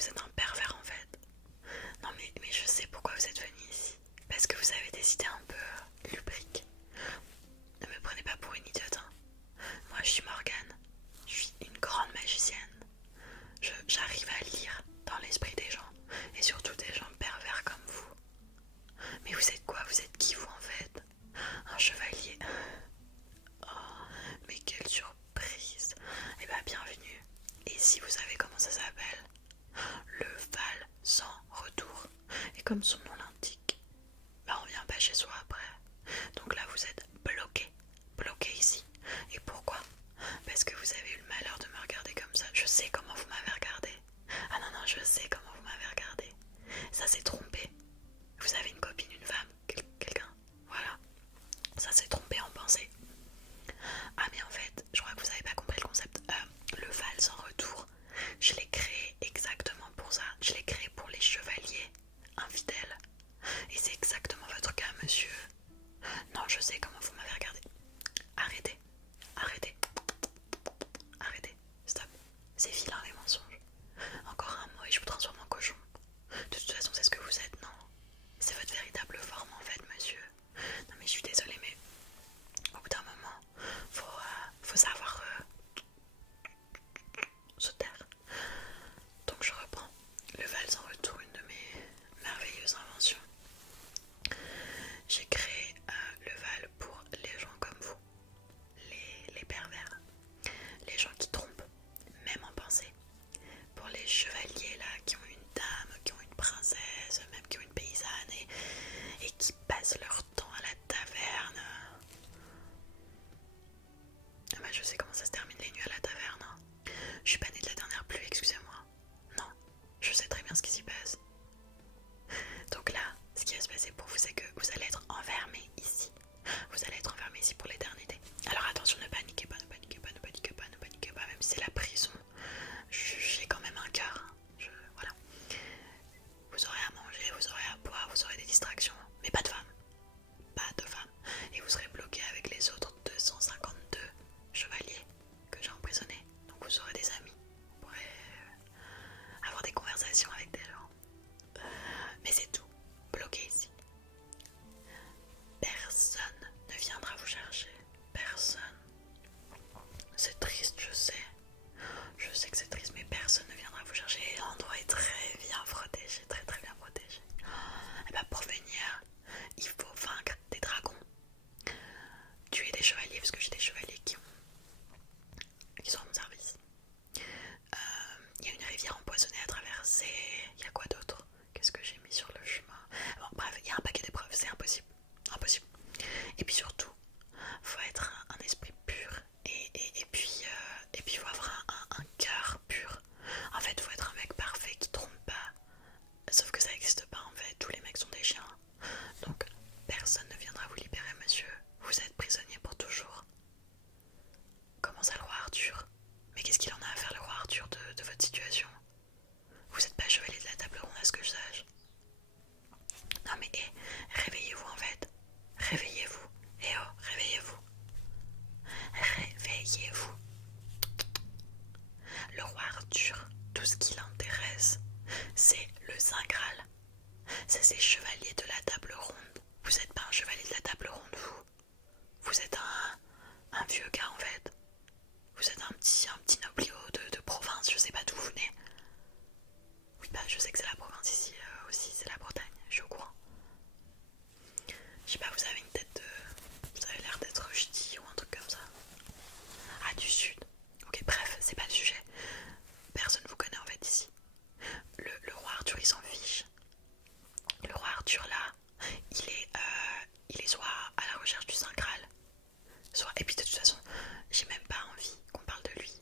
vous êtes un pervers en fait. Non mais je sais pourquoi vous êtes venu ici. Parce que vous avez des idées un peu lubriques. Ne me prenez pas pour une idiote, hein. Moi je suis Morgane. Je suis une grande magicienne. J'arrive à lire dans l'esprit des gens. Et surtout des gens pervers comme vous. Mais vous êtes quoi? Vous êtes qui vous en fait? Un chevalier? Oh, mais quelle surprise! Eh ben bienvenue. Et si vous savez comment ça s'appelle? Le Val sans retour. Et comme son nom l'indique, bah on vient pas chez soi après. Donc là vous êtes bloqué ici. Et pourquoi? Parce que vous avez eu le malheur de me regarder comme ça. Je sais comment vous m'avez regardé. Ah non non, je sais comment vous m'avez regardé. Ça s'est trompé. Vous avez une copine, une femme, quelqu'un. Voilà. Ça s'est trompé en pensée. Ah mais en fait, je crois que vous n'avez pas compris le concept. Le Val sans retour, je l'ai créé exactement pour ça. Je l'ai créé pour les chevaliers infidèles. Et c'est exactement votre cas, monsieur. Non, je sais comment vous m'avez regardé. Arrêtez, arrêtez, arrêtez, stop. C'est vilain les mensonges. Encore un mot et je vous transforme en cochon. De toute façon, c'est ce que vous êtes, non? C'est votre véritable forme en fait, monsieur. Non mais je suis désolée, mais au bout d'un moment, faut savoir se taire. Donc je reprends. Le Val sans retour, une de mes merveilleuses inventions. J'ai créé le Val pour les gens comme vous, les pervers, les gens qui trompent, même en pensée. Pour les chevaliers là, qui ont une dame, qui ont une princesse, même qui ont une paysanne et qui passent leur temps à la taverne. Ah bah je sais comment ça se termine les nuits à la taverne. Hein. Je suis pas née de la dernière pluie, excusez-moi. Non, je sais très bien ce qui s'y passe. Donc là, ce qui va se passer pour vous, c'est que vous allez être enfermés ici. Vous allez être enfermés ici pour l'éternité. Alors attention, ne paniquez pas, ne paniquez pas, ne paniquez pas, ne paniquez pas, même si c'est la prison. J'ai quand même un cœur. Voilà. Vous aurez à manger, vous aurez à boire, vous aurez des distractions, mais pas de femmes. Pas de femmes. Et vous serez bloqué avec les autres 252 chevaliers que j'ai emprisonnés. Donc vous aurez des amis. Vous pourrez avoir des conversations avec des gens. Mais c'est tout. Bloqué ici. Personne ne viendra vous chercher. Personne. C'est triste, je sais. Je sais que c'est triste, mais personne ne viendra vous chercher. Et l'endroit est très bien protégé, très très bien protégé. Et bah pour venir, il faut vaincre des dragons. Tuer des chevaliers, parce que j'ai des chevaliers qui sont à mon service. Il y a une rivière empoisonnée à traverser. Il y a quoi d'autre? Qu'est-ce que j'ai mis sur le chemin? Bon, bref, il y a un paquet d'épreuves, c'est impossible. Impossible. Et puis surtout, faut être un esprit pur. Et puis faut avoir un cœur pur. En fait, faut être un mec parfait qui trompe pas. Sauf que ça n'existe pas en fait, tous les mecs sont des chiens. Donc personne ne viendra vous libérer, monsieur. Vous êtes prisonnier pour toujours. Comment ça, le roi Arthur? Mais qu'est-ce qu'il en a à faire, le roi Arthur, de votre situation? Vous n'êtes pas chevalier de la table ronde, à ce que je sache. Non mais réveillez-vous en fait. Réveillez-vous. Eh oh, réveillez-vous. Réveillez-vous. Le roi Arthur, tout ce qui l'intéresse, c'est le Saint Graal. C'est ces chevaliers de la table ronde. Vous n'êtes pas un chevalier de la table ronde, vous. Vous êtes un vieux gars en fait. Vous êtes un petit nobliau de province, je sais pas d'où vous venez. Oui bah je sais que c'est la province ici aussi, c'est la Bretagne, je suis au courant. Je sais pas, vous avez une tête de... Vous avez l'air d'être ch'ti ou un truc comme ça. Ah, du sud. Ok, bref, c'est pas le sujet. Personne vous connaît en fait ici. Le roi Arthur il s'en fiche. Le roi Arthur là, il est soit à la recherche du Saint Graal, soit... Et puis de toute façon, j'ai même pas envie qu'on parle de lui.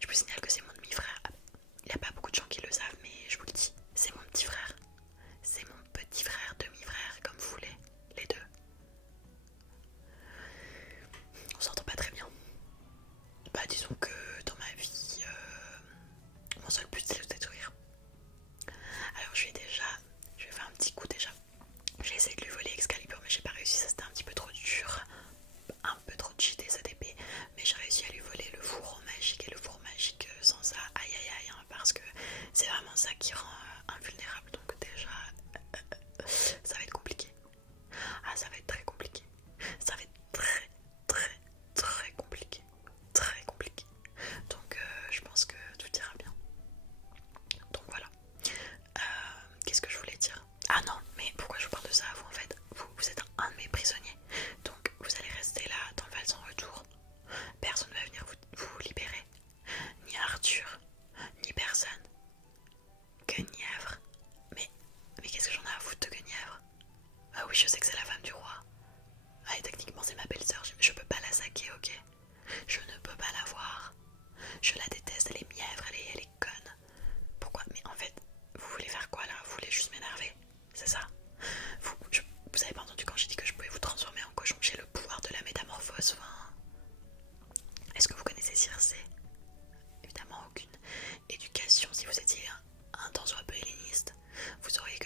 Je vous signale que c'est mon demi-frère. Il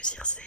Circé.